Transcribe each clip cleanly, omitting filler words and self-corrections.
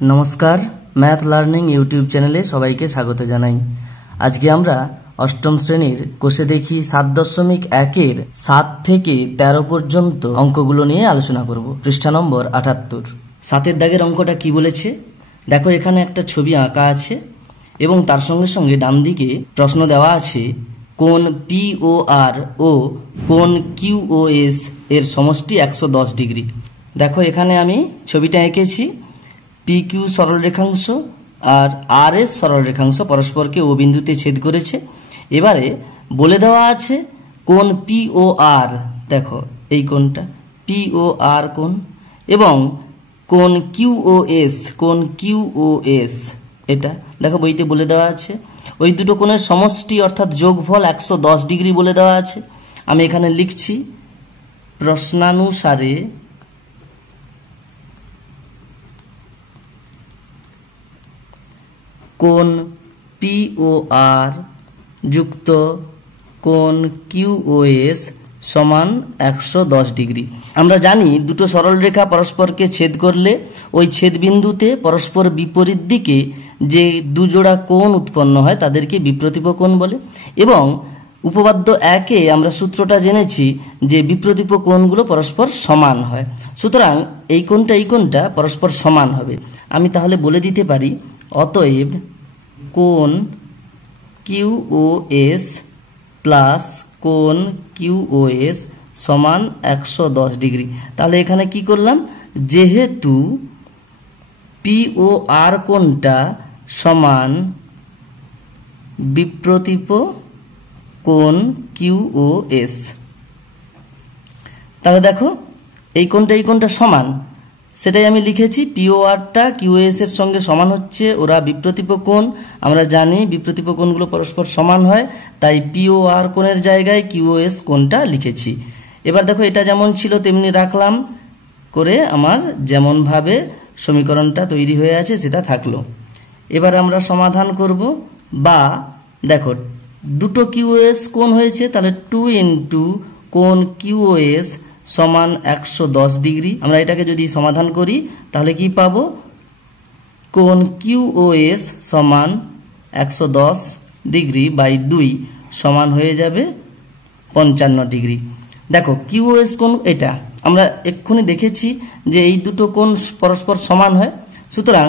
নমস্কার, math learning YouTube চ্যানেলে সবাইকে স্বাগত জানাই। আজকে আমরা অষ্টম শ্রেণীর কোষে দেখি 7.1-এর 7 থেকে 13 পর্যন্ত অঙ্কগুলো নিয়ে আলোচনা করব। পৃষ্ঠা নম্বর 78। 7-এর দাগের অঙ্কটা কি বলেছে দেখো, এখানে একটা ছবি আঁকা আছে এবং তার সঙ্গে সঙ্গে ডান দিকে প্রশ্ন দেওয়া আছে, কোণ POR ও কোণ QOS এর সমষ্টি 110 ডিগ্রি। দেখো এখানে আমি ছবিটা এঁকেছি, PQ সরল রেখাংশ আর RS সরল রেখাংশ পরস্পরকে ও বিন্দুতে ছেদ করেছে। এবারে বলে দেওয়া আছে কোণ POR, দেখো এই কোণটা POR কোণ, এবং কোণ QOS এটা দেখো বইতে বলে দেওয়া আছে। ওই দুটো কোণের সমষ্টি অর্থাৎ যোগফল 110 ডিগ্রি বলে দেওয়া আছে। আমি এখানে লিখছি, প্রশ্নানুসারে কোণ POR যুক্ত কোণ QOS সমান 110 ডিগ্রি। আমরা জানি দুটো সরল রেখা পরস্পরকে ছেদ করলে ওই ছেদ বিন্দুতে পরস্পর বিপরীত দিকে যে দুজোড়া কোণ উৎপন্ন হয় তাদেরকে বিপ্রতীপ কোণ বলে। এবং উপপাদ্য 1-এ আমরা সূত্রটা জেনেছি যে বিপ্রতীপ কোণগুলো পরস্পর সমান হয়, সুতরাং এই কোণটা পরস্পর সমান হবে। আমি তাহলে বলে দিতে পারি, অতএব কোণ QOS প্লাস কোণ QOS সমান 110 ডিগ্রি। তাহলে এখানে কি করলাম, যেহেতু POR কোণটা সমান বিপ্রতীপ কোণ QOS, তাহলে দেখো এই কোণটা সমান, সেটাই আমি লিখেছি। PORটা QOS এর সঙ্গে সমান হচ্ছে, ওরা বিপ্রতীপ কোণ। আমরা জানি বিপ্রতীপ কোণগুলো পরস্পর সমান হয়, তাই POR কোণের জায়গায় QOS কোণটা লিখেছি। এবার দেখো এটা যেমন ছিল তেমনি রাখলাম করে আমার যেমনভাবে সমীকরণটা তৈরি হয়ে আছে সেটা থাকলো। এবার আমরা সমাধান করব, বা দেখো দুটো QOS কোণ হয়েছে, তাহলে 2 ইন্টু কোণ QOS সমান 110 ডিগ্রি। আমরা এটাকে যদি সমাধান করি তাহলে কি পাবো, কোণ QOS সমান 110 ডিগ্রি বাই 2 সমান হয়ে যাবে 55 ডিগ্রি। দেখো QOS কোণ এটা আমরা এক্ষুনি দেখেছি যে এই দুটো কোণ পরস্পর সমান হয়, সুতরাং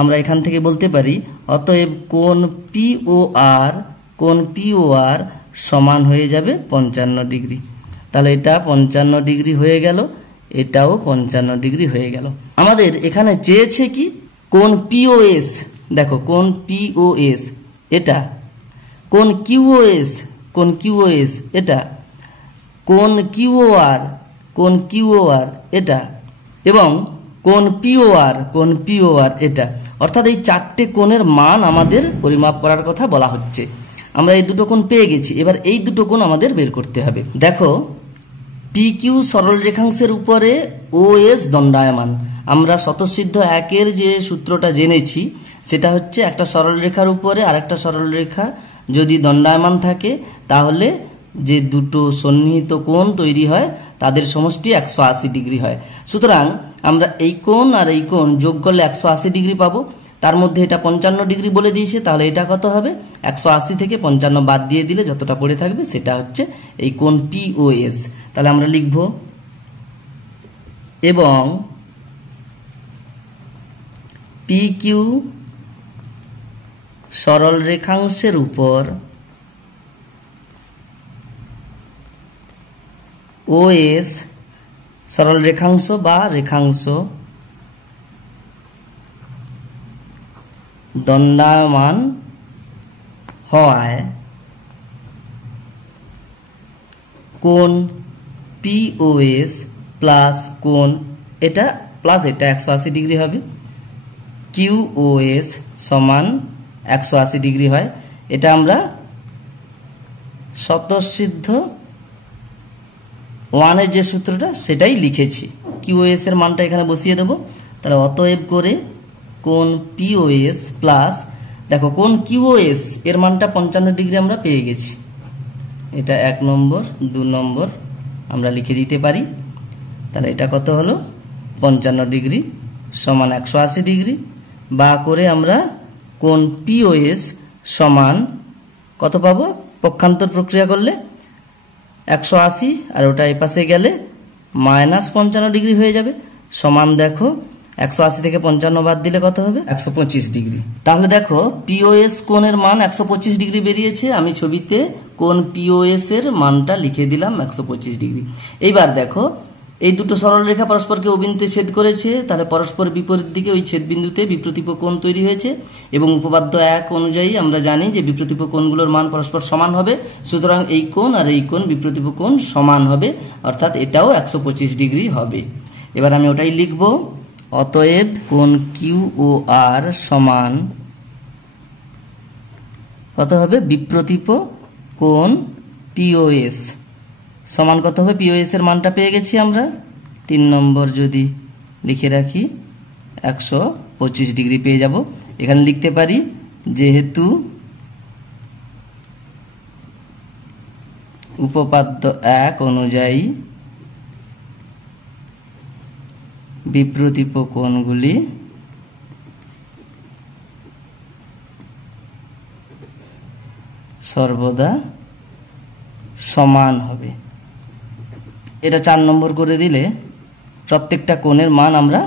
আমরা এখান থেকে বলতে পারি অতএব কোণ POR সমান হয়ে যাবে 55 ডিগ্রি। তাহলে এটা 55 ডিগ্রি হয়ে গেল, এটাও 55 ডিগ্রি হয়ে গেল। আমাদের এখানে চেয়েছে কি, কোণ POS, দেখো কোণ POS এটা, কোণ QOS এটা, কোণ QOR এটা, এবং কোণ POR এটা। অর্থাৎ এই চারটে কোণের মান আমাদের পরিমাপ করার কথা বলা হচ্ছে। আমরা এই দুটো কোণ পেয়ে গেছি, এবার এই দুটো কোণ আমাদের বের করতে হবে। দেখো PQ সরল রেখাংশের উপরে OS দণ্ডায়মান। আমরা স্বতঃসিদ্ধ 1-এর যে সূত্রটা জেনেছি সেটা হচ্ছে, একটা সরল রেখার উপরে আরেকটা সরল রেখা যদি দণ্ডায়মান থাকে তাহলে যে দুটো সন্নিহিত কোণ তৈরি হয় তাদের সমষ্টি 180 ডিগ্রি হয়। সুতরাং আমরা এই কোণ আর এই কোণ যোগ করলে 180 ডিগ্রি পাবো। তার মধ্যে এটা 55 ডিগ্রি বলে দিয়েছে, তাহলে এটা কত হবে, 180 থেকে 55 বাদ দিয়ে দিলে যতটা পড়ে থাকবে সেটা হচ্ছে এই কোণ POS। তাহলে আমরা লিখব, এবং PQ সরল রেখাংশের উপর OS সরল রেখাংশ বা রেখাংশ দণ্ডায়মান হওয়ায় কোণ POS প্লাস কোণ এটা প্লাস এটা 180 ডিগ্রি হবে, QOS সমান 180 ডিগ্রি হয়। এটা আমরা স্বতঃসিদ্ধ 1-এর যে সূত্রটা সেটাই লিখেছি। QOS এর মানটা এখানে বসিয়ে দেব। তাহলে অতএব করে কোণ POS প্লাস, দেখো কোণ QOS এর মানটা 55 ডিগ্রি আমরা পেয়ে গেছি, এটা 1 নম্বর 2 নম্বর আমরা লিখে দিতে পারি। তাহলে এটা কত হলো 55 ডিগ্রি সমান 180 ডিগ্রি। বা করে আমরা কোণ পিওএস সমান কত পাবো? পক্ষান্তর প্রক্রিয়া করলে 180 আর ওটা এই পাশে গেলে -55 ডিগ্রি হয়ে যাবে। সমান দেখো 180 থেকে 55 বাদ দিলে কত হবে? 125 ডিগ্রি। তাহলে দেখো পিওএস কোণের মান 125 ডিগ্রি বেরিয়েছে। আমি ছবিতে কোণ পিওএস এর মানটা লিখে দিলাম 125 ডিগ্রি। এইবার দেখো এই দুটো সরল রেখা পরস্পরকে ও বিন্দুতে ছেদ করেছে, তাহলে পরস্পর বিপরীত দিকে ওই ছেদ বিন্দুতে বিপ্রতীপ কোণ তৈরি হয়েছে এবং উপপাদ্য 1 অনুযায়ী আমরা জানি যে বিপ্রতীপ কোণগুলোর মান পরস্পর সমান হবে। সুতরাং এই কোণ আর এই কোণ বিপ্রতীপ কোণ সমান হবে, অর্থাৎ এটাও 125 ডিগ্রি হবে। এবার আমি ওটাই লিখব। অতএব কোণ কিউ ও আর সমান কত হবে? বিপ্রতীপ কোণ পিওএস সমান কত হবে? পিওএস এর মানটা পেয়ে গেছি আমরা। 3 নম্বর যদি লিখে রাখি 125 ডিগ্রি পেয়ে যাব। এখানে লিখতে পারি যেহেতু উপপাদ্য 1 অনুযায়ী বিপ্রতীপ কোণগুলি সর্বদা সমান হবে। এটা 4 নম্বর করে দিলে প্রত্যেকটা কোণের মান আমরা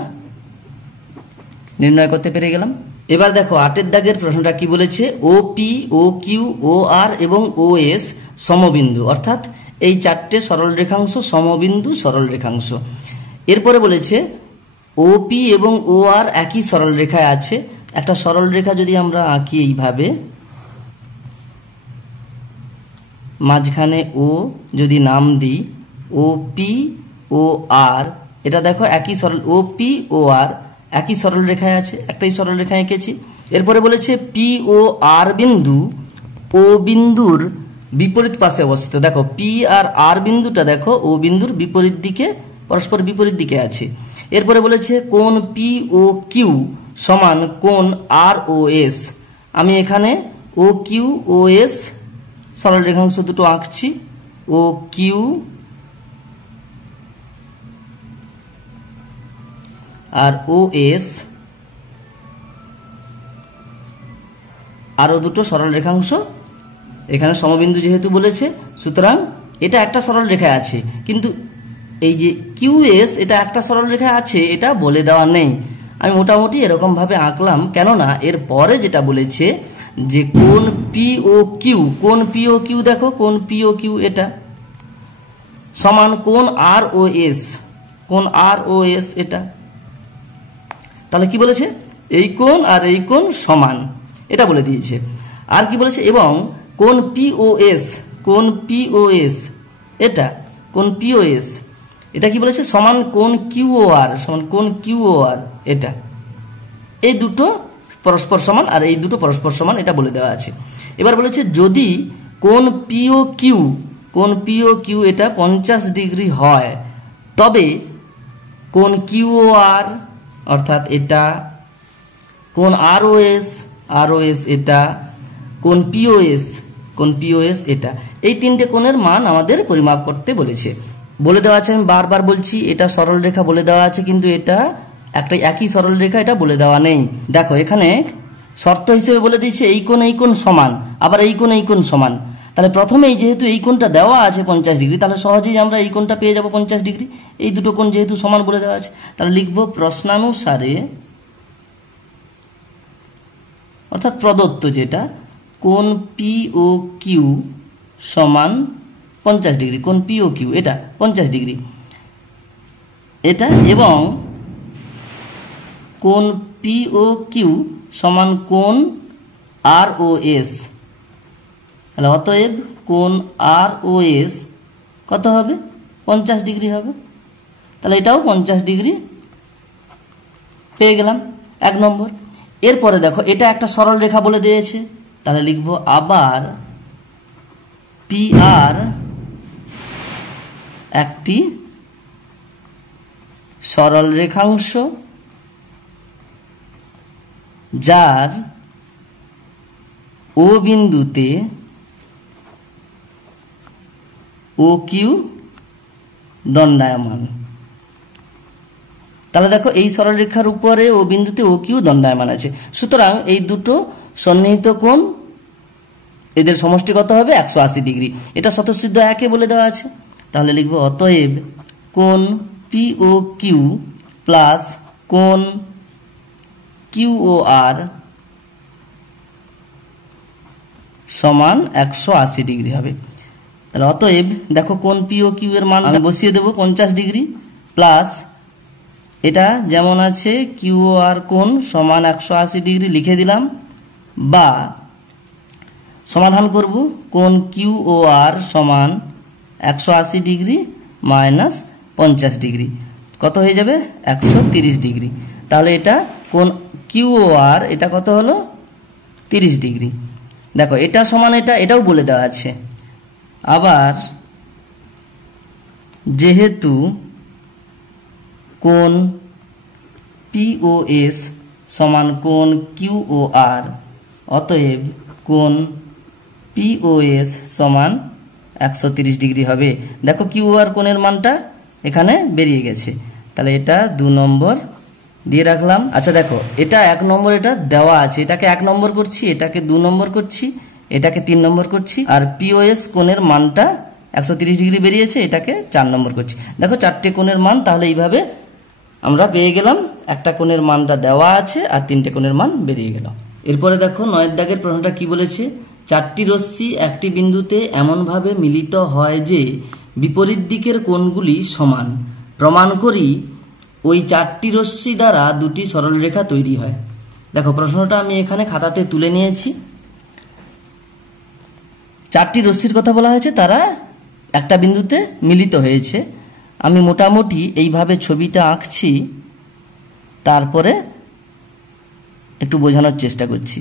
নির্ণয় করতে পেরে গেলাম। এবার দেখো 8 দাগের প্রশ্নটা কি বলেছে? ও পি, ও কিউ, ও আর এবং ও এস সমবিন্দু, অর্থাৎ এই 4টে সরল রেখাংশ সমবিন্দু সরল রেখাংশ। এরপরে বলেছে ও পি এবং ও আর একই সরল রেখায় আছে। একটা সরল রেখা যদি আমরা আঁকি এইভাবে, মাঝখানে ও যদি নাম দিই ও পি ও আর, এটা দেখো একই সরল, ও পি ও আর একই সরল রেখায় আছে, একটাই সরল রেখা এঁকেছি। এরপরে বলেছে পি ও আর বিন্দু ও বিন্দুর বিপরীত পাশে অবস্থিত। দেখো পি আর আর বিন্দুটা দেখো ও বিন্দুর বিপরীত দিকে, পরস্পর বিপরীত দিকে আছে। এরপরে বলেছে কোণ পি ও কিউ সমান কোণ আর ও এস। আমি এখানে ও কিউ ও এস সরল রেখাংশ দুটো আঁকছি। ও কিউ আর ও এস আরো দুটো সরল রেখাংশ এখানে সমবিন্দু যেহেতু বলেছে, সুতরাং এটা একটা সরল রেখায় আছে। কিন্তু এই যে কিউ এস এটা একটা সরল রেখায় আছে এটা বলে দেওয়া নেই। আমি মোটামুটি এরকম ভাবে আঁকলাম, কেননা এর পরে যেটা বলেছে যে কোণ পি ও কিউ, কোণ পি ও কিউ দেখো কোণ পি ও কিউ এটা সমান কোণ আর ও এস, কোণ আর ও এস এটা। তাহলে কি বলেছে? এই কোণ আর এই কোণ সমান, এটা বলে দিয়েছে। আর কি বলেছে? এবং কোণ পি ও এস, কোণ পি ও এস এটা, কোণ পি ও এস এটা কি বলেছে? সমান কোণ কিউ ও আর, সমান কোণ কিউ ও আর এটা। এই দুটো পরস্পর সমান আর এই দুটো পরস্পর সমান, এটা বলে দেওয়া আছে। এবার বলেছে যদি কোণ পি ও কিউ, কোণ পি ও কিউ এটা 50 ডিগ্রি হয়, তবে কোণ কিউ ও আর অর্থাৎ এটা, কোণ আর ও এস, আর ও এস এটা, কোণ পি ও এস, কোণ পি ও এস এটা, এই তিনটে কোণের মান আমাদের পরিমাপ করতে বলেছে। বলে দেওয়া আছে, আমি বারবার বলছি এটা সরল রেখা বলে দেওয়া আছে, কিন্তু এটা একটা একই সরল রেখা এটা বলে দেওয়া নেই। দেখো এখানে শর্ত হিসেবে বলে দিয়েছে এই কোণ সমান, আবার এই কোণ সমান। তাহলে প্রথমেই যেহেতু এই কোণটা দেওয়া আছে 50 ডিগ্রি, তাহলে সহজেই আমরা এই কোণটা পেয়ে যাব 50 ডিগ্রি। এই দুটো কোণ যেহেতু সমান বলে দেওয়া আছে, তাহলে লিখব প্রশ্নানুসারে, অর্থাৎ প্রদত্ত যেটা, কোণ পি ও কিউ সমান 50 ডিগ্রি, কোণ পি ও কিউ এটা 50 ডিগ্রি এটা, এবং কোণ পি ও কিউ সমান কোণ আর ও এস। তাহলে অতএব কোণ আর ও এস কত হবে? 50 ডিগ্রি হবে। তাহলে এটাও 50 ডিগ্রি পেয়ে গেলাম 1 নম্বর। এরপরে দেখো এটা একটা সরল রেখা বলে দিয়েছে, তাহলে লিখব আবার পি আর একটি সরল রেখাংশ যার ও বিন্দুতে ও কিউ দণ্ডায়মান। তাহলে দেখো এই সরলরেখার উপরে ও বিন্দুতে ও কিউ দণ্ডায়মান আছে, সুতরাং এই দুটো সন্নিহিত কোণ এদের সমষ্টি কত হবে 180 ডিগ্রি। এটা স্বতঃসিদ্ধ একে বলে দেওয়া আছে। তাহলে লিখব অতএব কোণ পি ও কিউ প্লাস কোণ কিউ ও আর সমান 180 ডিগ্রি হবে। তাহলে অতএব দেখো কোণ পি ও কিউ এর মান আমি বসিয়ে দেবো 50 ডিগ্রি, প্লাস এটা যেমন আছে কিউ ও আর কোণ সমান 180 ডিগ্রি লিখে দিলাম, বা সমাধান করব কোণ কিউ ও আর সমান 180 ডিগ্রি মাইনাস 50 ডিগ্রি, কত হয়ে যাবে 130 ডিগ্রি। তাহলে এটা কোণ কিউ ও আর এটা কত হলো 30 ডিগ্রি। দেখো এটা সমান এটাও বলে দেওয়া আছে। আবার যেহেতু কোণ পিওএস সমান কোণ কিউ ও আর, অতএব কোণ পিওএস সমান 130 ডিগ্রি হবে। দেখো কিউ আর কোণের মানটা এখানে বেরিয়ে গেছে, তাহলে এটা 2 নম্বর দিয়ে রাখলাম। আচ্ছা দেখো এটা 1 নম্বর এটা দেওয়া আছে, এটাকে 1 নম্বর করছি, এটাকে 2 নম্বর করছি, এটাকে 3 নম্বর করছি, আর পিওএস কোণের মানটা 130 ডিগ্রি বেরিয়েছে, এটাকে 4 নম্বর করছি। দেখো 4টে কোণের মান তাহলে এইভাবে আমরা পেয়ে গেলাম, একটা কোণের মানটা দেওয়া আছে আর 3টে কোণের মান বেরিয়ে গেল। এরপরে দেখো 9 দাগের প্রশ্নটা কি বলেছে, 4টি রশ্মি একটি বিন্দুতে এমনভাবে মিলিত হয় যে বিপরীত দিকের কোণগুলি সমান। প্রমাণ করি ওই 4টি রশ্মি দ্বারা 2টি সরলরেখা তৈরি হয়। দেখো প্রশ্নটা আমি এখানে খাতাতে তুলে নিয়েছি। 4টি রশ্মির কথা বলা হয়েছে, তারা একটা বিন্দুতে মিলিত হয়েছে। আমি মোটামুটি এইভাবে ছবিটা আঁকছি, তারপরে একটু বোঝানোর চেষ্টা করছি।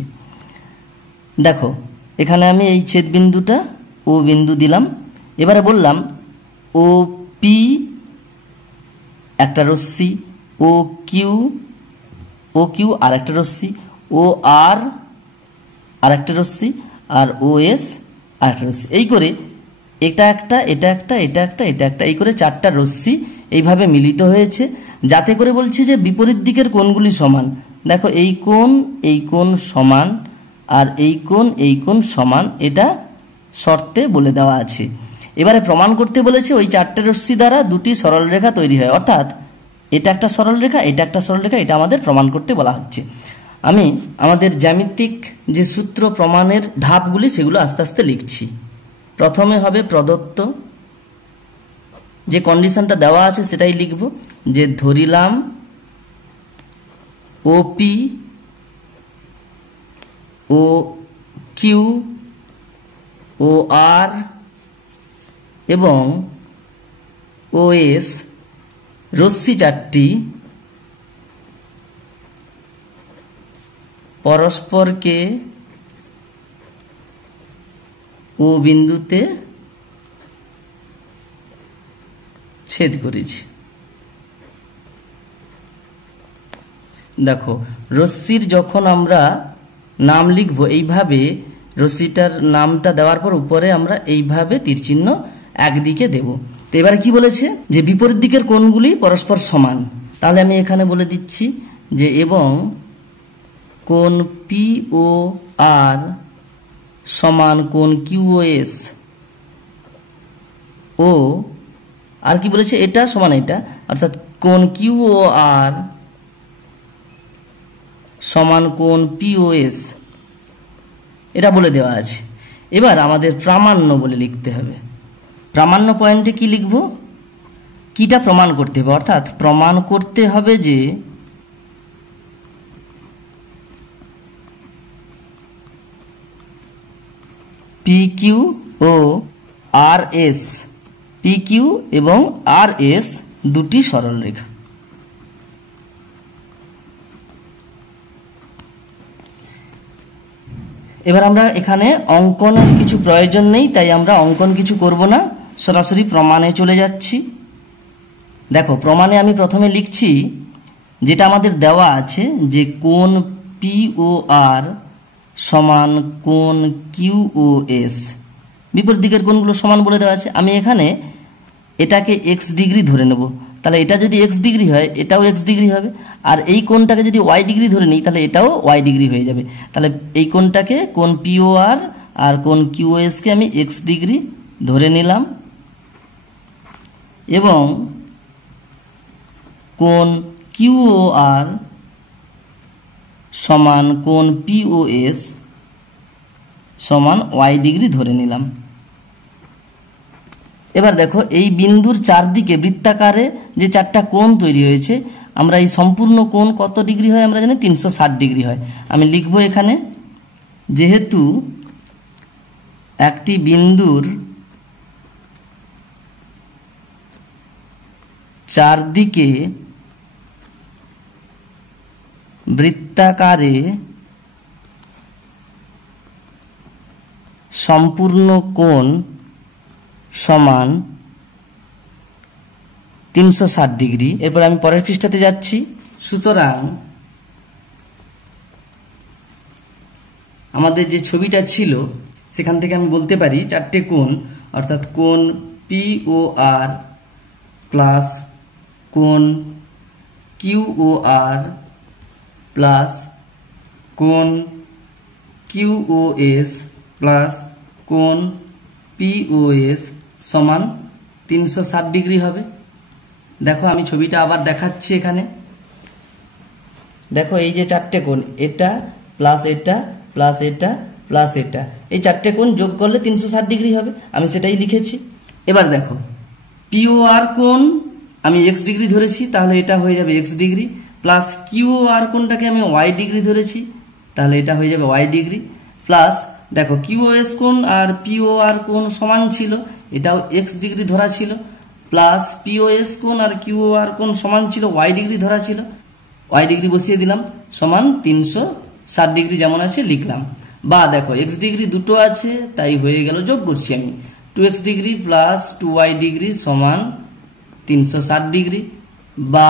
দেখো এখানে আমি এই ছেদ বিন্দুটা ও বিন্দু দিলাম, এবারে বললাম ও পি একটা রশ্মি, ও কিউ আর একটা রশ্মি, ও আর আর একটা রশ্মি, আর ও এস আর একটা রশ্মি। এই করে এটা একটা, এটা একটা, এটা একটা, এটা একটা, এই করে 4টা রশ্মি এইভাবে মিলিত হয়েছে, যাতে করে বলছে যে বিপরীত দিকের কোণগুলি সমান। দেখো এই কোণ সমান আর এই কোণ সমান, এটা শর্তে বলে দেওয়া আছে। এবারে প্রমাণ করতে বলেছে ওই 4টে রশ্মি দ্বারা 2টি সরলরেখা তৈরি হয়, অর্থাৎ এটা একটা সরলরেখা, এটা একটা সরলরেখা, এটা আমাদের প্রমাণ করতে বলা হচ্ছে। আমি আমাদের জ্যামিতিক যে সূত্র প্রমাণের ধাপগুলি সেগুলো আস্তে আস্তে লিখছি। প্রথমে হবে প্রদত্ত যে কন্ডিশনটা দেওয়া আছে সেটাই লিখব, যে ধরিলাম ওপি ও কিউ ও আর এবং ও এস রশ্মি 4টি পরস্পরকে ও বিন্দুতে ছেদ করেছি। দেখো রশ্মির যখন আমরা নাম লিখব এইভাবে, রশ্মিটার নামটা দেওয়ার পর উপরে আমরা এইভাবে তীরচিহ্ন একদিকে দেব। তো এবারে কি বলেছে, যে বিপরীত দিকের কোণগুলি পরস্পর সমান। তাহলে আমি এখানে বলে দিচ্ছি যে এবং কোণ পি ও আর সমান কোণ কিউ ও এস, ও আর কি বলেছে এটা সমান এটা, অর্থাৎ কোণ কিউ ও আর সমান কোণ পি ও এস, এটা বলে দেওয়া আছে। এবার আমাদের প্রামাণ্য বলে লিখতে হবে। প্রামাণ্য পয়েন্টে কি লিখব, কিটা প্রমাণ করতে হবে, অর্থাৎ প্রমাণ করতে হবে যে পি কিউ ও আর এস, পি কিউ এবং আর এস 2টি সরলরেখা। এবার আমরা এখানে অঙ্কনের কিছু প্রয়োজন নেই, তাই আমরা অঙ্কন কিছু করব না, সরাসরি প্রমাণে চলে যাচ্ছি। দেখো প্রমাণে আমি প্রথমে লিখছি যেটা আমাদের দেওয়া আছে, যে কোণ পি ও আর সমান কোণ কিউ ও এস, বিপরীত দিকের কোণগুলো সমান বলে দেওয়া আছে। আমি এখানে এটাকে x ডিগ্রি ধরে নেব, তাহলে এটা যদি এক্স ডিগ্রি হয় এটাও এক্স ডিগ্রি হবে, আর এই কোণটাকে যদি ওয়াই ডিগ্রি ধরে নিই তাহলে এটাও ওয়াই ডিগ্রি হয়ে যাবে। তাহলে এই কোণটাকে কোণ পিওআর আর কোণ কিউএসকে আমি এক্স ডিগ্রি ধরে নিলাম, এবং কোণ কিউওআর সমান কোণ পিওএস সমান ওয়াই ডিগ্রি ধরে নিলাম। এবার দেখো এই বিন্দুর চারদিকে বৃত্তাকারে যে চারটা কোণ তৈরি হয়েছে, আমরা এই সম্পূর্ণ কোণ কত ডিগ্রি হয় আমরা জানি 360 ডিগ্রি হয়। আমি লিখব এখানে, যেহেতু একটি বিন্দুর চারদিকে বৃত্তাকারে সম্পূর্ণ কোণ সমান 360 ডিগ্রি। এরপর আমি পরের পৃষ্ঠাতে যাচ্ছি। সুতরাং আমাদের যে ছবিটা ছিল সেখান থেকে আমি বলতে পারি চারটে কোণ, অর্থাৎ কোণ পিওআর প্লাস কোণ কিউওআর প্লাস কোণ কিউওএস প্লাস কোণ পিওএস সমান 360 ডিগ্রি হবে। দেখো আমি ছবিটা আবার দেখাচ্ছি এখানে। দেখো এই যে চারটে কোণ, এটা প্লাস এটা প্লাস এটা প্লাস এটা, এই চারটে কোণ যোগ করলে 360 ডিগ্রি হবে, আমি সেটাই লিখেছি। এবার দেখো পিওআর কোণ আমি এক্স ডিগ্রি ধরেছি, তাহলে এটা হয়ে যাবে এক্স ডিগ্রি, প্লাস কিউআর কোণটাকে আমি ওয়াই ডিগ্রি ধরেছি, তাহলে এটা হয়ে যাবে ওয়াই ডিগ্রি, প্লাস দেখো কিউএস কোণ আর পিওআর কোণ সমান ছিল, এটাও এক্স ডিগ্রি ধরা ছিল, প্লাস পিওএস কোণ আর কিউআর কোণ সমান ছিল, ওয়াই ডিগ্রি ধরা ছিল, ওয়াই ডিগ্রি বসিয়ে দিলাম সমান 360 ডিগ্রি যেমন আছে লিখলাম। বা দেখো এক্স ডিগ্রি দুটো আছে তাই হয়ে গেল, যোগ করছি আমি 2x degree plus 2y degree সমান 360 ডিগ্রি, বা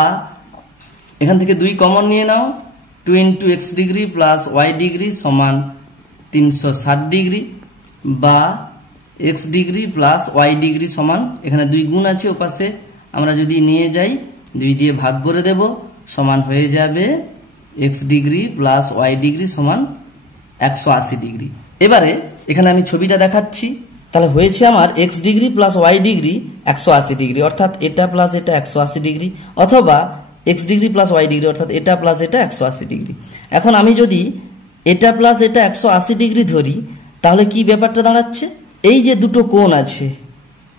এখান থেকে 2 কমন নিয়ে নাও, 2 into x degree plus y degree সমান 360 ডিগ্রি, বা x degree plus y degree সমান, এখানে 2 গুণ আছে ওপাশে আমরা যদি নিয়ে যাই 2 দিয়ে ভাগ করে দেব, সমান হয়ে যাবে x degree plus y degree সমান 180 ডিগ্রি। এবারে এখানে আমি ছবিটা দেখাচ্ছি, তাহলে হয়েছে আমার x degree plus y degree 180 degree, অর্থাৎ এটা প্লাস এটা 180 ডিগ্রি, অথবা x degree plus y degree অর্থাৎ এটা প্লাস এটা 180 ডিগ্রি। এখন আমি যদি এটা প্লাস এটা 180 ডিগ্রি ধরি তাহলে কি ব্যাপারটা দাঁড়াচ্ছে, এই যে দুটো কোণ আছে,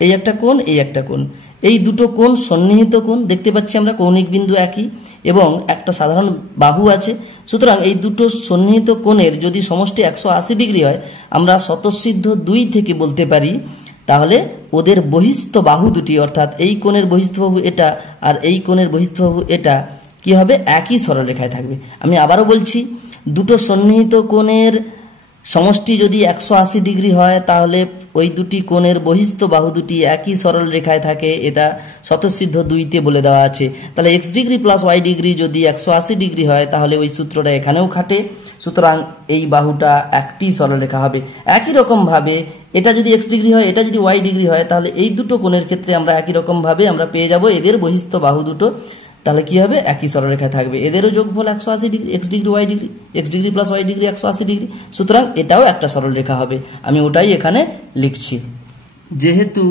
এই একটা কোণ এই একটা কোণ, এই দুটো কোণ সন্নিহিত কোণ, দেখতে পাচ্ছি আমরা কৌণিক বিন্দু একই এবং একটা সাধারণ বাহু আছে। সুতরাং এই দুটো সন্নিহিত কোণের যদি সমষ্টি 180 ডিগ্রি হয়, আমরা স্বতঃসিদ্ধ 2 থেকে বলতে পারি তাহলে ওদের বহিস্থ বাহু দুটি, অর্থাৎ এই কোণের বহিস্থ বাহু এটা আর এই কোণের বহিস্থ বাহু এটা কি হবে, একই সরলরেখায় থাকবে। আমি আবারও বলছি, দুটো সন্নিহিত কোণের সমষ্টি যদি 180 ডিগ্রি হয় তাহলে ওই দুটি কোণের বহিস্থ বাহু দুটি একই সরল রেখায় থাকে, এটা স্বতঃসিদ্ধ 2 তে বলে দেওয়া আছে। তাহলে x degree plus y degree যদি 180 ডিগ্রি হয় তাহলে ওই সূত্রটা এখানেও খাটে, সুতরাং এই বাহুটা একটি সরলরেখা হবে। একই রকম ভাবে এটা যদি এক্স ডিগ্রি হয় এটা যদি ওয়াই ডিগ্রি হয় তাহলে এই দুটো কোণের ক্ষেত্রে আমরা একই রকম ভাবে আমরা পেয়ে যাব এদের বহিস্থ বাহু দুটো, তাহলে কি হবে, একই সরলরেখায় থাকবে, এদেরও যোগফল 180 degree, x degree y degree, x degree plus y degree 180 degree, সুতরাং এটাও একটা সরলরেখা হবে। আমি ওটাই এখানে লিখছি। যেহেতু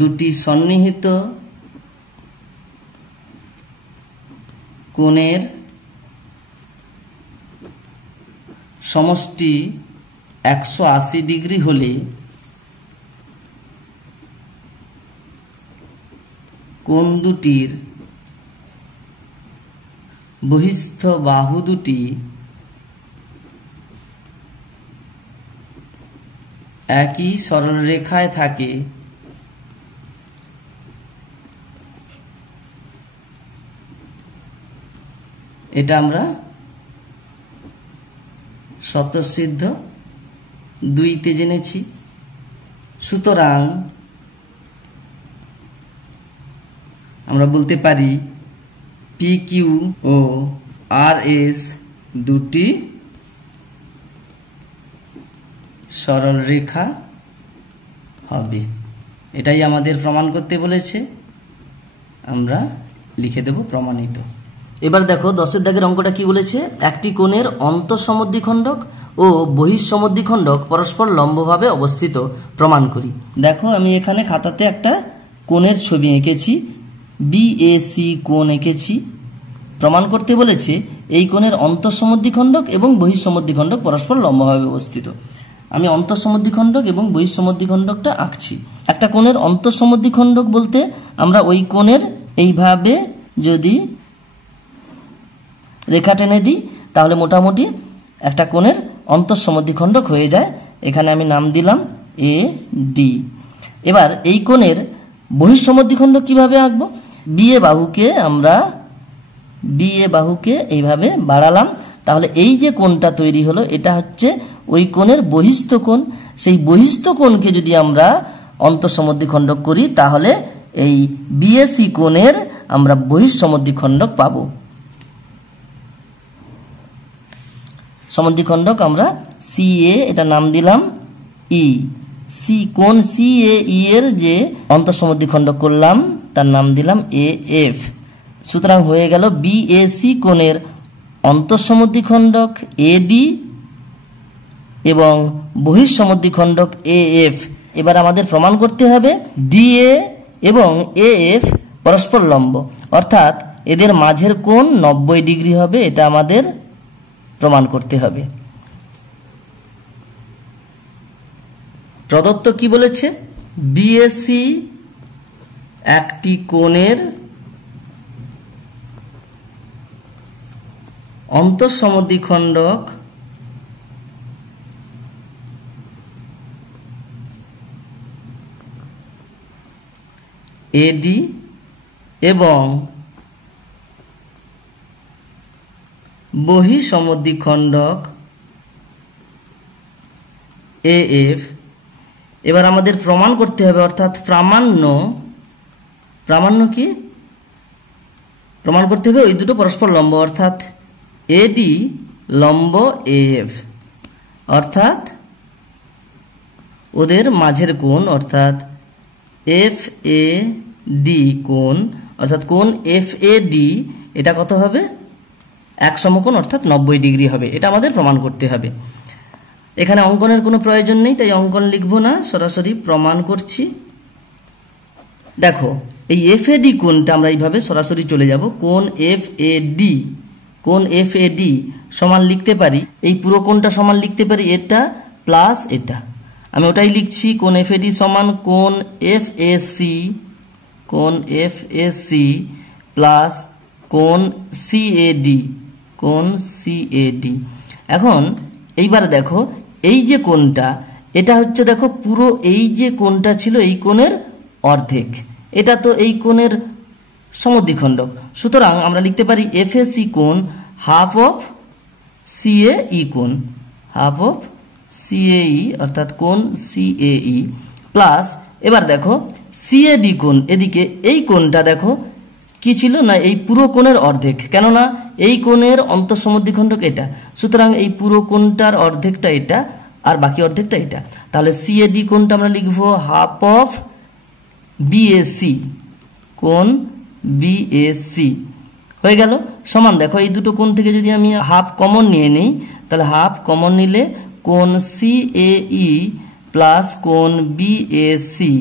দুটি সন্নিহিত কোণের সমষ্টি 180 ডিগ্রি হলে কোণ দুটির বহিস্থ বাহু দুটি একই সরলরেখায় থাকে, এটা আমরা স্বতঃসিদ্ধ 2 তে জেনেছি। সুতরাং আমরা বলতে পারি পি কিউ ও আর এস দুটি সরল রেখা হবে। এটাই আমাদের প্রমাণ করতে বলেছে, আমরা লিখে দেব প্রমাণিত। এবার দেখো 10 দাগের অঙ্কটা কি বলেছে, একটি কোণের অন্তঃসমদ্বিখণ্ডক ও বহিঃসমদ্বিখণ্ডক পরস্পর লম্বভাবে অবস্থিত, প্রমাণ করি। দেখো আমি এখানে খাতাতে একটা কোণের ছবি এঁকেছি, বিএসি কোণ এঁকেছি। প্রমাণ করতে বলেছে এই কোণের অন্তঃসমদ্বিখণ্ডক এবং বহিঃসমদ্বিখণ্ডক পরস্পর লম্বভাবে অবস্থিত। আমি অন্তঃসমদ্বিখণ্ডক এবং বহিঃসমদ্বিখণ্ডকটা আঁকছি। একটা কোণের অন্তঃসমদ্বিখণ্ডক বলতে আমরা ওই কোণের এইভাবে যদি রেখা টেনে দিই তাহলে মোটামুটি একটা কোণের অন্তঃসমদ্বিখণ্ডক হয়ে যায়। এখানে আমি নাম দিলাম এ ডি। এবার এই কোণের বহিঃসমদ্বিখণ্ডক কিভাবে আঁকবো, বিএ বাহুকে এইভাবে বাড়ালাম, তাহলে এই যে কোণটা তৈরি হলো এটা হচ্ছে ওই কোণের বহিস্থ কোণ। সেই বহিস্থ কোণকে যদি আমরা অন্তঃসমদ্বিখণ্ডক করি তাহলে এই বিএসি কোণের আমরা বহিঃসমদ্বিখণ্ডক পাবো। সমদ্বিখণ্ডক আমরা সিএ, এটা নাম দিলাম ই। সি কোণ সিএই এর যে অন্তঃসমদ্বিখণ্ডক করলাম তার নাম দিলাম এ এফ। সুতরাং হয়ে গেল বিএসি কোণের অন্তঃসমদ্বিখণ্ডক এডি এবং বহিঃসমদ্বিখণ্ডক এ এফ। এবার আমাদের প্রমাণ করতে হবে ডিএ এবং এ এফ পরস্পর লম্ব, অর্থাৎ এদের মাঝের কোণ 90 ডিগ্রি হবে। এটা আমাদের প্রমাণ করতে হবে। প্রদত্ত কি বলেছে, বিএসি একটি কোণের অন্তঃসমদ্বিখণ্ডক এডি এবং বহিঃসমদ্বিখণ্ডক এ এফ। এবার আমাদের প্রমাণ করতে হবে, অর্থাৎ প্রামাণ্য কি প্রমাণ করতে হবে, ওই দুটো পরস্পর লম্ব, অর্থাৎ এডি লম্ব এফ, অর্থাৎ ওদের মাঝের কোণ অর্থাৎ এফ এ ডি কোণ, অর্থাৎ কোণ এফ এ ডি এটা কত হবে, এক সমকোণ অর্থাৎ 90 ডিগ্রি হবে। এটা আমাদের প্রমাণ করতে হবে। এখানে অঙ্কনের কোনো প্রয়োজন নেই, তাই অঙ্কন লিখব না, সরাসরি প্রমাণ করছি। দেখো এই এফ এ ডি কোণটা আমরা এইভাবে সরাসরি চলে যাব, কোণ এফ এ ডি সমান লিখতে পারি, এই পুরো কোণটা সমান লিখতে পারি এটা প্লাস এটা। আমি ওটাই লিখছি, কোণ এফ এ ডি সমান কোণ এফ এ সি প্লাস কোণ সি এ ডি। এখন এইবার দেখো এই যে কোণটা, এটা হচ্ছে দেখো পুরো এই যে কোণটা ছিল এই কোণের অর্ধেক, এটা তো এই কোণের সমদ্বিখণ্ডক। সুতরাং আমরা লিখতে পারি এফ এ সি কোণ হাফ অফ সিএই কোণ, অর্থাৎ কোণ সিএই প্লাস, এবার দেখো সিএডি কোণ, এদিকে এই কোণটা দেখো কি ছিল না, এই পুরো কোণের অর্ধেক, কেননা এই কোণের অন্তঃসমদ্বিখণ্ডক এটা, সুতরাং এই পুরো কোণটার অর্ধেকটা এটা আর বাকি অর্ধেকটা এটা। তাহলে সিএডি কোণটা আমরা লিখবো হাফ অফ বিএসি, কোণ বিএসি হয়ে গেল, সমান দেখো এই দুটো কোণ থেকে যদি আমি হাফ কমন নিয়ে নিই তাহলে হাফ কমন নিলে কোণ সিএই প্লাস কোণ বিএসি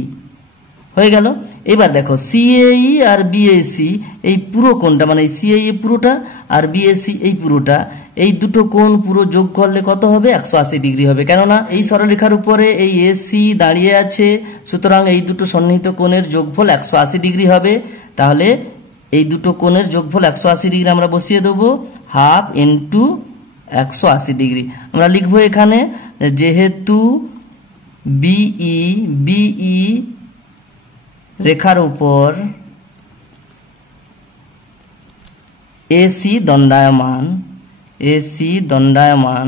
হয়ে গেল। এবার দেখো সিএই আর বিএসি এই পুরো কোণটা, মানে সিএই পুরোটা আর বিএসি এই পুরোটা, এই দুটো কোণ পুরো যোগ করলে কত হবে, 180 ডিগ্রি হবে, কেননা এই সরলরেখার উপরে এই এসি দাঁড়িয়ে আছে, সুতরাং এই দুটো সন্নিহিত কোণের যোগফল 180 ডিগ্রি হবে। তাহলে এই দুটো কোণের যোগফল 180 ডিগ্রি আমরা বসিয়ে দেবো, হাফ ইন্টু 180 ডিগ্রি। আমরা লিখবো এখানে যেহেতু বিই রেখার উপর এসি দণ্ডায়মান,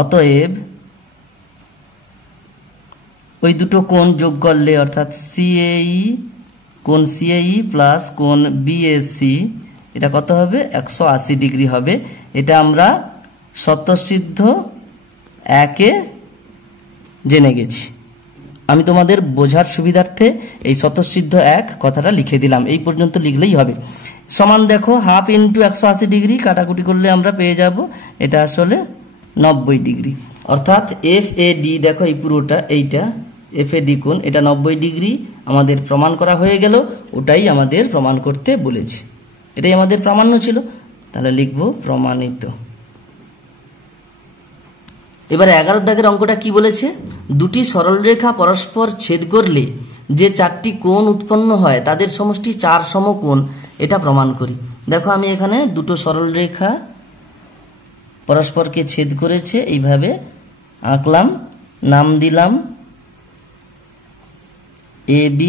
অতএব ওই দুটো কোণ যোগ করলে অর্থাৎ কোণ সিএই প্লাস কোণ বিএসি এটা কত হবে, 180 ডিগ্রি হবে। এটা আমরা স্বতঃসিদ্ধ 1-এ জেনে গেছি। আমি তোমাদের বোঝার সুবিধার্থে এই স্বতঃসিদ্ধ 1 কথাটা লিখে দিলাম, এই পর্যন্ত লিখলেই হবে। সমান দেখো হাফ ইন্টু 180 ডিগ্রি, কাটাকুটি করলে আমরা পেয়ে যাব এটা আসলে 90 ডিগ্রি। অর্থাৎ FAD দেখো এই পুরোটা, এইটা FAD কোণ, এটা 90 ডিগ্রি আমাদের প্রমাণ করা হয়ে গেল। ওটাই আমাদের প্রমাণ করতে বলেছে, এটাই আমাদের প্রামাণ্য ছিল, তাহলে লিখব প্রমাণিত। এবারে 11 দাগের অঙ্কটা কি বলেছে, দুটি সরলরেখা পরস্পর ছেদ করলে যে 4টি কোণ উৎপন্ন হয় তাদের সমষ্টি 4 সমকোণ, এটা প্রমাণ করি। দেখো আমি এখানে দুটো সরলরেখা পরস্পরকে ছেদ করেছে এইভাবে আঁকলাম, নাম দিলাম AB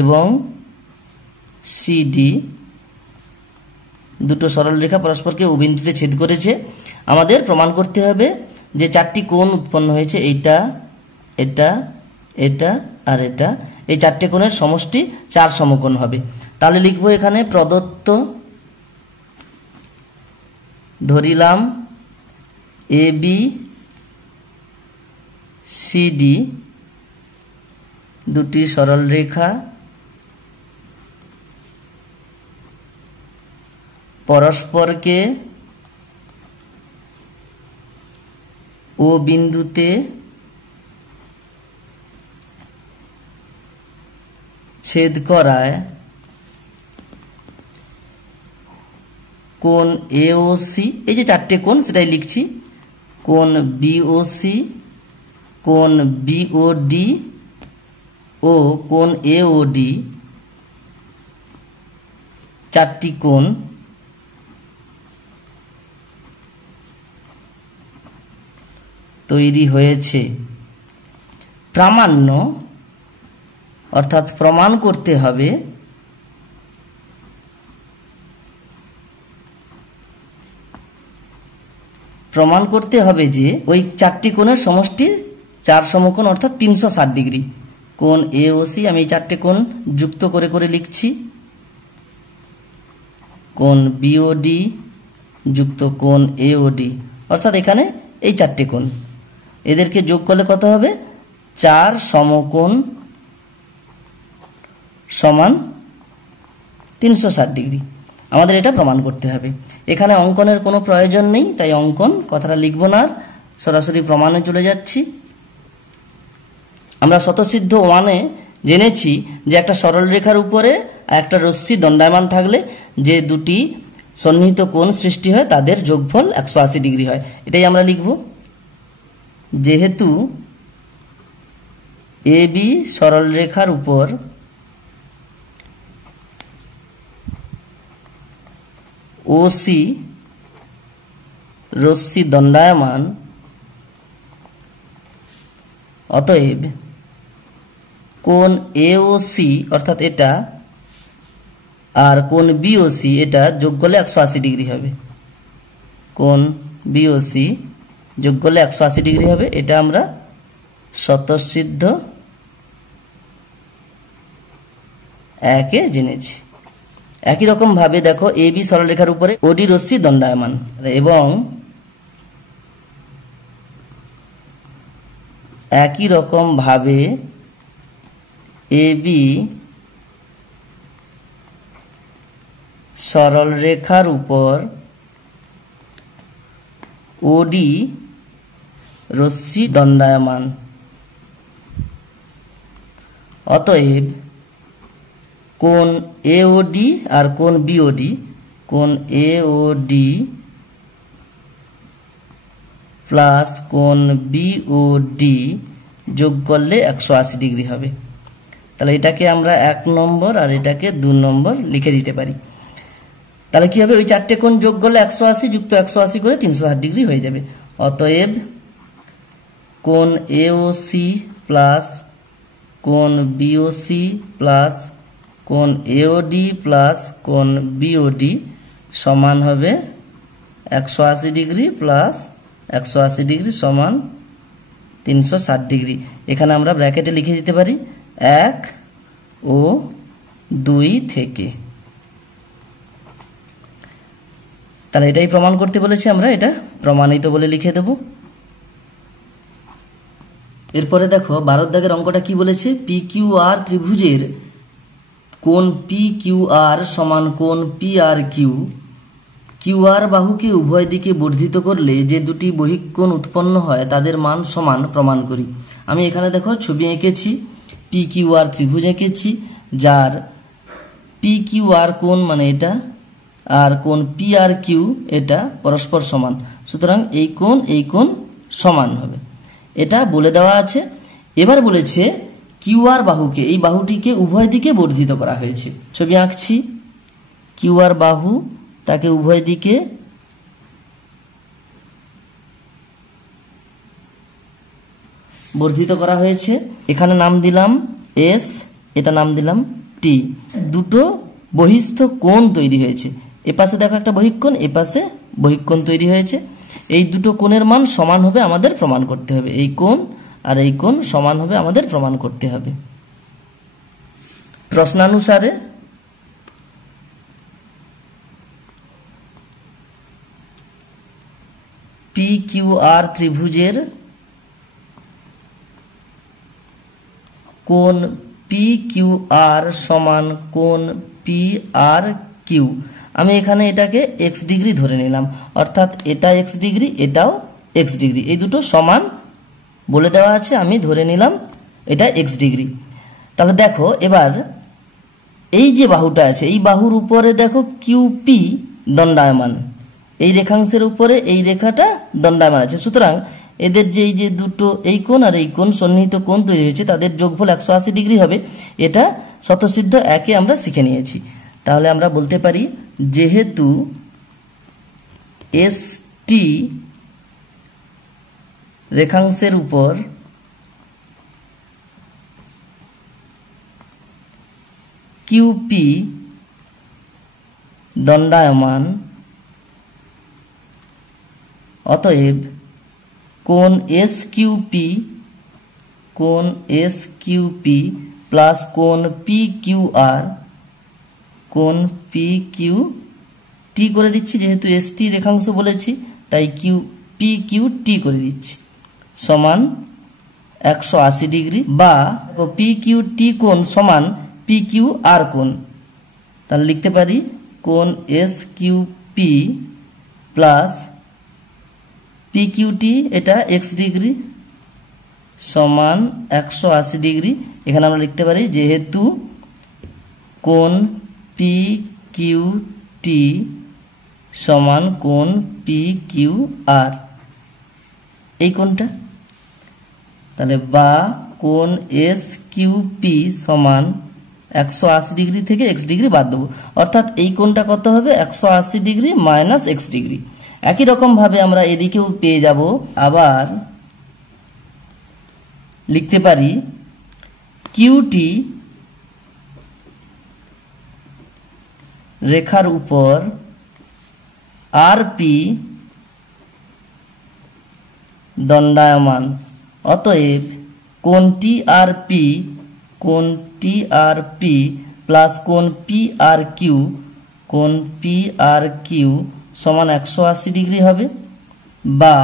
এবং CD। দুটো সরলরেখা পরস্পরকে ও বিন্দুতে ছেদ করেছে। আমাদের প্রমাণ করতে হবে যে 4টি কোণ উৎপন্ন হয়েছে, এইটা, এটা, এটা আর এটা, এই 4টে কোণের সমষ্টি 4 সমকোণ হবে। তাহলে লিখব এখানে প্রদত্ত, ধরিলাম AB CD দুটি সরলরেখা পরস্পরকে ও বিন্দুতে ছেদ করায় কোণ AOC, এই যে 4টে কোণ সেটাই লিখছি, কোণ BOC, কোণ BOD ও কোণ AOD, 4টি কোণ তৈরি হয়েছে। প্রামাণ্য অর্থাৎ প্রমাণ করতে হবে যে ওই 4টি কোণের সমষ্টি 4 সমকোণ অর্থাৎ 360 ডিগ্রি। কোণ AOC আমি এই 4টে কোণ যুক্ত করে করে লিখছি, কোণ BOD যুক্ত কোণ AOD, অর্থাৎ এখানে এই 4টে কোণ, এদেরকে যোগ করলে কত হবে, 4 সমকোণ সমান 360 ডিগ্রি। আমাদের এটা প্রমাণ করতে হবে। এখানে অঙ্কনের কোনো প্রয়োজন নেই, তাই অঙ্কন কথাটা লিখব না, সরাসরি প্রমাণে চলে যাচ্ছি। আমরা স্বতঃসিদ্ধ 1-এ জেনেছি যে একটা সরলরেখার উপরে একটা রশ্মি দণ্ডায়মান থাকলে যে দুটি সন্নিহিত কোণ সৃষ্টি হয় তাদের যোগফল 180 ডিগ্রি হয়। এটাই আমরা লিখব। যেহেতু AB সরলরেখার উপর OC রশ্মি দণ্ডায়মান, অতএব কোণ AOC অর্থাৎ এটা আর কোণ BOC এটা যোগ করলে 180 ডিগ্রি হবে। কোণ BOC যোগ করলে 180 ডিগ্রি হবে। এটা আমরা স্বতঃসিদ্ধ 1-এ জেনেছি। একই রকম ভাবে দেখো AB সরলরেখার উপরে OD রশ্মি দণ্ডায়মান এবং একই রকম ভাবে AB সরলরেখার উপর OD রশ্মি দণ্ডায়মান, অতএব কোণ AOD আর কোণ BOD, কোণ AOD প্লাস কোণ BOD যোগ করলে 180 ডিগ্রি হবে। তাহলে এটাকে আমরা 1 নম্বর আর এটাকে 2 নম্বর লিখে দিতে পারি। তাহলে কি হবে, ওই 4টে কোণ যোগ করলে 180 যুক্ত 180 করে 360 ডিগ্রি হয়ে যাবে। অতএব কোণ AOC প্লাস কোণ BOC প্লাস কোণ AOD প্লাস কোণ BOD সমান হবে 180 ডিগ্রি প্লাস 180 ডিগ্রি সমান 360 ডিগ্রি। এখানে আমরা ব্র্যাকেটে লিখে দিতে পারি 1 ও 2 থেকে। তাহলে এটাই প্রমাণ করতে বলেছি, আমরা এটা প্রমাণিত বলে লিখে দেব। এরপরে দেখো 12 দাগের অঙ্কটা কি বলেছে, পি কিউ আর ত্রিভুজের কোণ পি কিউ আর সমান কোণ P R Q, Q R বাহুকে উভয় দিকে বর্ধিত করলে যে দুটি বহিঃকোণ উৎপন্ন হয় তাদের মান সমান প্রমাণ করি। আমি এখানে দেখো ছবি এঁকেছি, পি কিউ আর ত্রিভুজ এঁকেছি, যার পি কিউ আর কোণ মানে এটা, আর কোণ পি আর কিউ এটা পরস্পর সমান, সুতরাং এই কোণ সমান হবে, এটা বলে দেওয়া আছে। এবার বলেছে কিউ আর বাহুকে, এই বাহুটিকে উভয় দিকে বর্ধিত করা হয়েছে। ছবি আঁকছি, কিউ আর বাহু, তাকে উভয় দিকে বর্ধিত করা হয়েছে। এখানে নাম দিলাম এস, এটা নাম দিলাম টি। দুটো বহিস্থ কোণ তৈরি হয়েছে, এপাশে দেখো একটা বহিঃকোণ, এপাশে বহিঃকোণ তৈরি হয়েছে। এই দুটো কোণের মান সমান হবে আমাদের প্রমাণ করতে হবে, এই কোণ আর এই কোণ সমান হবে আমাদের প্রমাণ করতে হবে। প্রশ্নানুসারে পি কিউ আর ত্রিভুজের কোণ পি কিউ আর সমান কোণ পি আর কিউ। আমি এখানে এটাকে এক্স ডিগ্রি ধরে নিলাম, অর্থাৎ এটা এক্স ডিগ্রি, এটাও এক্স ডিগ্রি, এই দুটো সমান বলে দেওয়া আছে, আমি ধরে নিলাম এটা এক্স ডিগ্রি। তাহলে দেখো এবার এই যে বাহুটা আছে, এই বাহুর উপরে দেখো কিউপি দণ্ডায়মান, এই রেখাংশের উপরে এই রেখাটা দণ্ডায়মান আছে, সুতরাং এদের যে এই যে দুটো এই কোণ আর এই কোণ সন্নিহিত কোণ তৈরি হয়েছে তাদের যোগফল 180 ডিগ্রি হবে। এটা স্বতঃসিদ্ধ একে আমরা শিখে নিয়েছি। তাহলে আমরা বলতে পারি যেহেতু এস টি রেখাংশের উপর কিউপি দণ্ডায়মান, অতএব কোণ এস কিউপি প্লাস কোণ পি কিউ আর, কোণ পি কিউ টি করে দিচ্ছি, যেহেতু এস টি রেখাংশ বলেছি তাই পি কিউ টি করে দিচ্ছি, সমান 180 ডিগ্রি, বা পি কিউ টি কোণ সমান পি কিউ আর কোণ। তাহলে লিখতে পারি কোণ S Q P plus P Q T, এটা এক্স ডিগ্রি, সমান 180 ডিগ্রি। এখানে আমরা লিখতে পারি যেহেতু কোণ পি কিউ টি সমান কোণ পি কিউ আর, এই কোণটা, তাহলে বা কোণ এস কিউ পি সমান 180 ডিগ্রি থেকে এক্স ডিগ্রি বাদ দেবো, অর্থাৎ এই কোণটা কত হবে 180 ডিগ্রি মাইনাস এক্স ডিগ্রি। একই রকম ভাবে আমরা এদিকেও পেয়ে যাব, আবার লিখতে পারি কিউটি রেখার উপর আর পি দণ্ডায়মান, অতএব কোণ টি আর পি প্লাস কোণ পি আর কিউ সমান 180 ডিগ্রি হবে, বা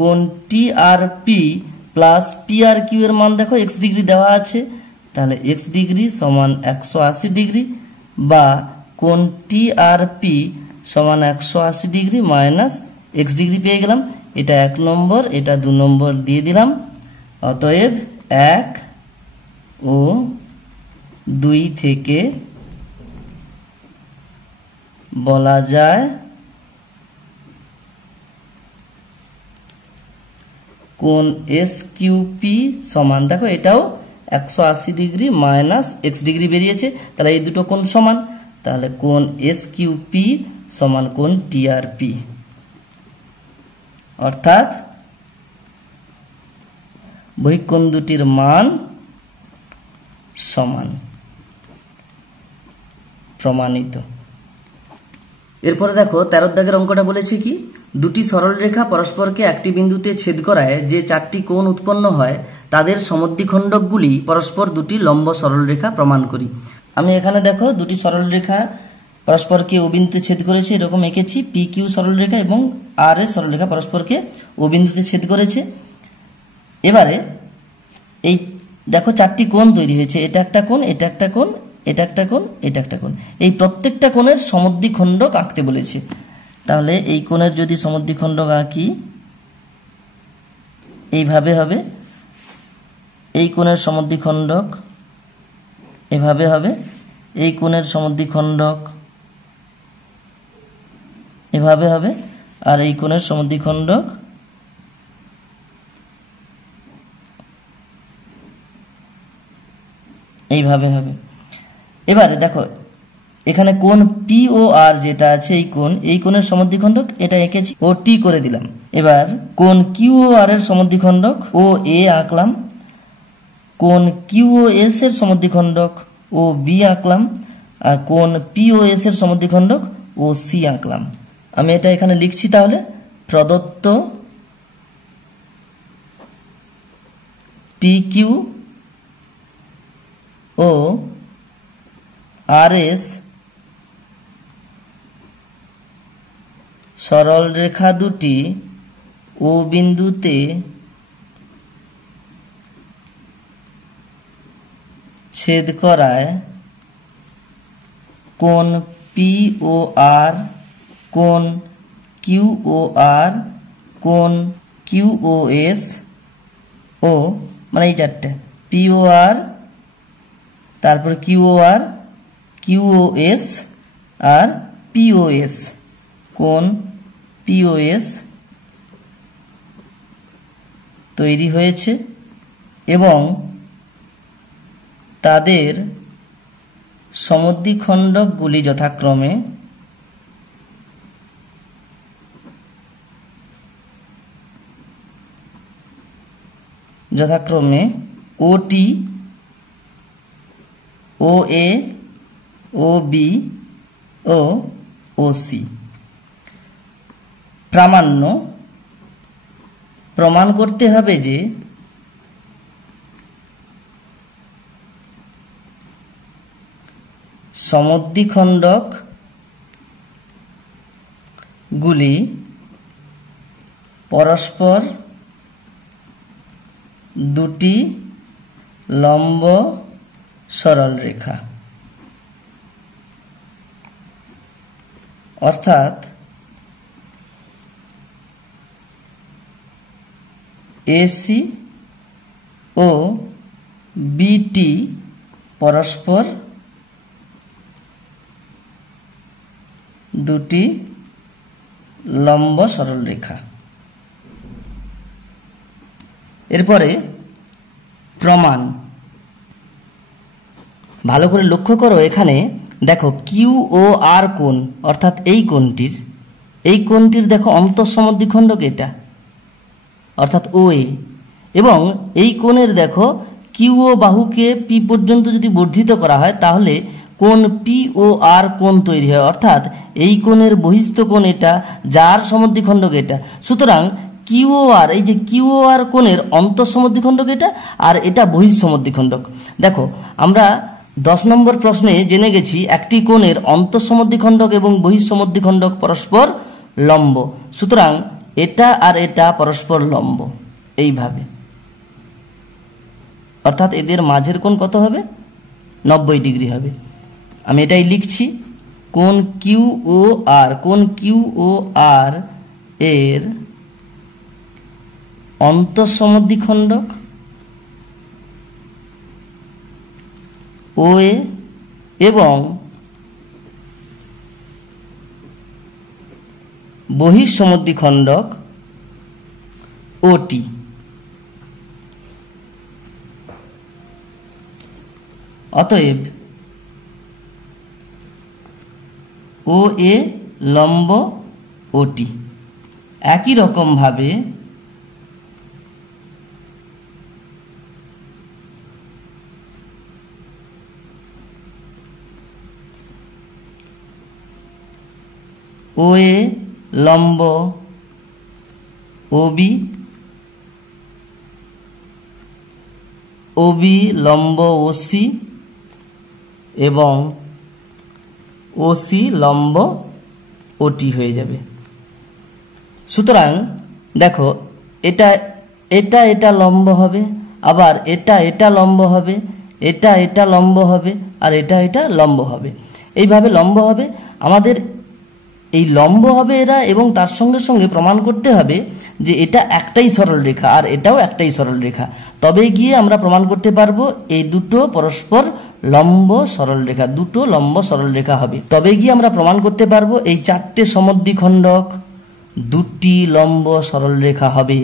কোণ টি আর P plus P R Q এর মান দেখো এক্স ডিগ্রি দেওয়া আছে, তাহলে এক্স ডিগ্রি সমান 180 ডিগ্রি, বা কোণ টি আর পি সমান 180 ডিগ্রি মাইনাস এক্স ডিগ্রি পেয়ে গেলাম। এটা 1 নম্বর, এটা 2 নম্বর দিয়ে দিলাম। অতএব 1 ও 2 থেকে বলা যায় কোণ এস কিউ পি সমান, দেখো এটাও 180 ডিগ্রি মাইনাস এক্স ডিগ্রি বেরিয়েছে, তাহলে এই দুটো কোণ সমান, তাহলে কোণ এস কিউ পি সমান কোণ টি আর পি, অর্থাৎ বহিঃকোণ দুটির মান সমান, প্রমাণিত। এরপরে দেখো 13 দাগের অঙ্কটা বলেছে কি, দুটি সরল রেখা পরস্পরকে একটি বিন্দুতে ছেদ করায় যে 4টি কোণ উৎপন্ন হয় তাদের সমদ্বিখণ্ডকগুলি পরস্পর দুটি লম্ব সরল রেখা প্রমাণ করি। আমি এখানে দেখো দুটি সরল রেখা পরস্পরকে ও বিন্দুতে ছেদ করেছে, এরকম এঁকেছি, পি কিউ সরল রেখা এবং আর এস সরল রেখা পরস্পরকে ও বিন্দুতে ছেদ করেছে। এবারে এই দেখো চারটি কোণ তৈরি হয়েছে, এটা একটা কোণ, এটা একটা কোণ, এটা একটা কোণ, এটা একটা কোণ। এই প্রত্যেকটা কোণের সমদ্বিখণ্ডক আঁকতে বলেছে। তাহলে এই কোণের যদি সমদ্বিখণ্ডক আঁকি এইভাবে হবে, এই কোণের সমদ্বিখণ্ডক এভাবে হবে, এই কোণের সমদ্বিখণ্ডক এভাবে হবে, আর এই কোণের সমদ্বিখণ্ডক এইভাবে হবে। এবারে দেখো এখানে কোণ পি ও আর যেটা আছে, এই কোণের সমদ্বিখণ্ডক এটা এঁকেছি, ও টি করে দিলাম। এবার কোণ কিউ ও আর এর সমদ্বিখণ্ডক ও এ আঁকলাম, কোণ কিউ ও এস এর সমদ্বিখণ্ডক ও বি আঁকলাম, আর কোণ পি ও এস এর সমদ্বিখণ্ডক ও সি আঁকলাম। আমি এটা এখানে লিখছি। তাহলে প্রদত্ত পি কিউ ও আর এস সরল রেখা দুটি ও বিন্দুতে ছেদ করায় কোণ পি ও আর, কোণ কিউ ও আর, কোণ কিউ ও এস ও মানে এই চারটে পি ও আর, তারপর কিউ ও আর, কিউ ও এস আর পি ও এস, কোণ পি ও এস তৈরি হয়েছে এবং তাদের সমদ্বিখণ্ডকগুলি যথাক্রমে ওটি, ও এ, ও বি ও ও সি। প্রামাণ্য প্রমাণ করতে হবে যে সমদ্বিখণ্ডক গুলি পরস্পর দুটি লম্ব সরল রেখা, অর্থাৎ এসি ও বিটি পরস্পর দুটি লম্ব সরল রেখা। এরপরে প্রমাণ। ভালো করে লক্ষ্য করো, এখানে দেখো কিউ ও আর কোণ, অর্থাৎ এই কোণটির দেখো অন্তঃসমদ্বিখণ্ডক এটা, অর্থাৎ ও এ, এবং এই কোণের দেখো কিউ ও বাহুকে পি পর্যন্ত যদি বর্ধিত করা হয় তাহলে কোণ পি ও আর কোণ তৈরি হয়, অর্থাৎ এই কোণের বহিস্থ কোণ এটা, যার সমদ্বিখণ্ডক এটা। সুতরাং কিউ ও আর, এই যে কিউ ও আর কোণের অন্তঃসমদ্বিখণ্ডক এটা, আর এটা বহিঃসমদ্বিখণ্ডক। দেখো আমরা 10 নম্বর প্রশ্নে জেনে গেছি একটি কোণের অন্তঃসমদ্বিখণ্ডক এবং বহিঃসমদ্বিখণ্ডক পরস্পর লম্ব। সুতরাং এটা আর এটা পরস্পর লম্ব এইভাবে, অর্থাৎ এদের মাঝের কোণ কত হবে? 90 ডিগ্রি হবে। আমি এটাই লিখছি, কোণ কিউ ও আর, কোণ কিউ ও আর এর অন্তঃসমদ্বিখণ্ডক ও এ এবং বহিঃসমদ্বিখণ্ডক ওটি। অতএব ও এ লম্ব ওটি। একই রকম ভাবে ও এ লম্ব ওবি, ওবি লম্ব ওসি এবং ওসি লম্ব ওটি হয়ে যাবে। সুতরাং দেখো এটা এটা এটা লম্ব হবে, আবার এটা লম্ব হবে, এটা লম্ব হবে, আর এটা লম্ব হবে। এইভাবে লম্ব হবে। আমাদের এই লম্ব হবে এরা, এবং তার সঙ্গে সঙ্গে প্রমাণ করতে হবে যে এটা একটাই সরল রেখা আর এটাও একটাই সরল রেখা। তবে গিয়ে আমরা প্রমাণ করতে পারবো এই দুটো পরস্পর লম্ব সরল রেখা, দুটো লম্ব সরল রেখা হবে। তবে গিয়ে আমরা প্রমাণ করতে পারবো এই চারটে সমদ্বিখণ্ডক দুটি লম্ব সরল রেখা হবে।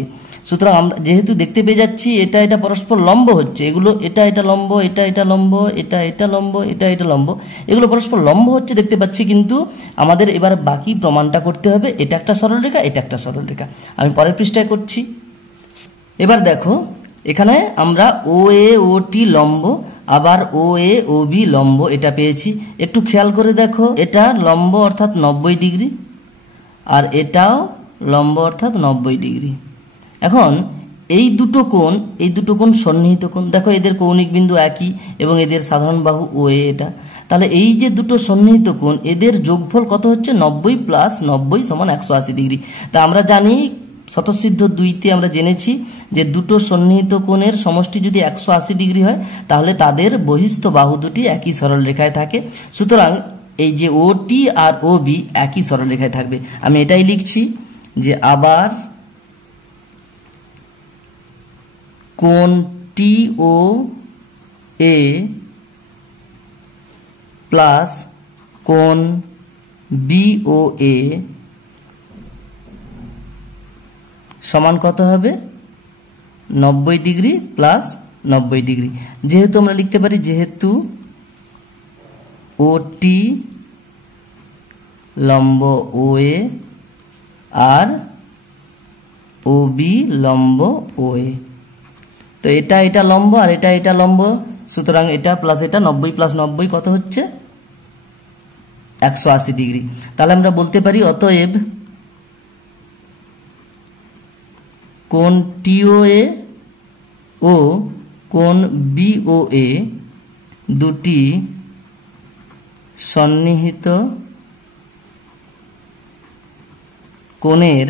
সুতরাং আমরা যেহেতু দেখতে পেয়ে যাচ্ছি এটা পরস্পর লম্ব হচ্ছে, এগুলো এটা লম্ব, এটা লম্ব, এটা লম্ব, এটা লম্ব, এগুলো পরস্পর লম্ব হচ্ছে দেখতে পাচ্ছি। কিন্তু আমাদের এবার বাকি প্রমাণটা করতে হবে এটা একটা সরল রেখা, এটা একটা সরল রেখা। আমি পরের পৃষ্ঠায় করছি। এবার দেখো এখানে আমরা ও এ ও টি লম্ব, আবার ও এ ও বি লম্ব এটা পেয়েছি। একটু খেয়াল করে দেখো, এটা লম্ব অর্থাৎ 90 ডিগ্রি, আর এটাও লম্ব অর্থাৎ 90 ডিগ্রি। এখন এই দুটো কোণ সন্নিহিত কোণ। দেখো এদের কৌণিক বিন্দু একই এবং এদের সাধারণ বাহু ও এ এটা। তাহলে এই যে দুটো সন্নিহিত কোণ, এদের যোগফল কত হচ্ছে? 90 প্লাস 90 সমান 180 ডিগ্রি। তা আমরা জানি স্বতঃসিদ্ধ 2-তে আমরা জেনেছি যে দুটো সন্নিহিত কোণের সমষ্টি যদি 180 ডিগ্রি হয় তাহলে তাদের বহিস্থ বাহু দুটি একই সরল রেখায় থাকে। সুতরাং এই যে ও টি আর ও বি একই সরল রেখায় থাকবে। আমি এটাই লিখছি যে আবার কোণ টি ও এ প্লাস কোণ বি ও এ সমান কত হবে? 90 ডিগ্রি প্লাস 90 ডিগ্রি। যেহেতু আমরা লিখতে পারি যেহেতু ও টি লম্ব ও এ আর ও বি লম্ব ও এ, তো এটা লম্ব আর এটা লম্ব। সুতরাং এটা প্লাস এটা 90 প্লাস 90 কত হচ্ছে? 180 ডিগ্রি। তাহলে আমরা বলতে পারি অতএব কোণ টিওএ ও কোণ বিওএ দুটি সন্নিহিত কোণের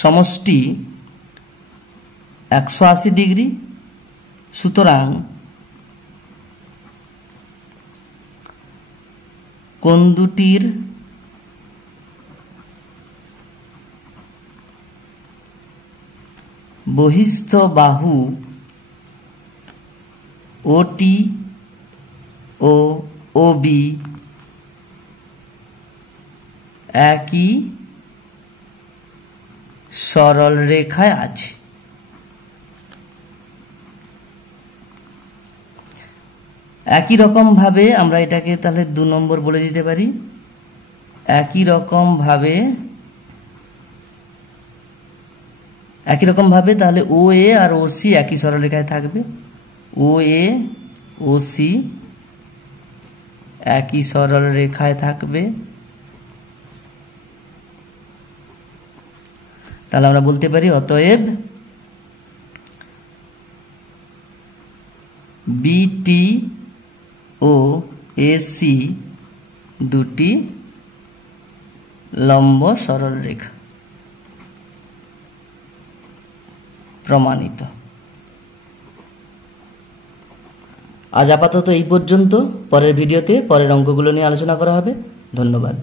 সমষ্টি 180 ডিগ্রি। সুতরাং কোণ দুটির বহিস্থ বাহু ওটি ও ওবি একই সরল রেখায় আছে। একই রকম ভাবে আমরা এটাকে তাহলে 2 নম্বর বলে দিতে পারি। একই রকম ভাবে তাহলে ও এ আর ও সি একই সরলরেখায় থাকবে। ও এ ও সি একই সরল রেখায় থাকবে। তাহলে আমরা বলতে পারি অতএব বিটি ও এসি দুটি লম্ব সরল রেখা। প্রমাণিত। আজ আপাতত এই পর্যন্ত। পরের ভিডিওতে পরের অঙ্কগুলো নিয়ে আলোচনা করা হবে। ধন্যবাদ।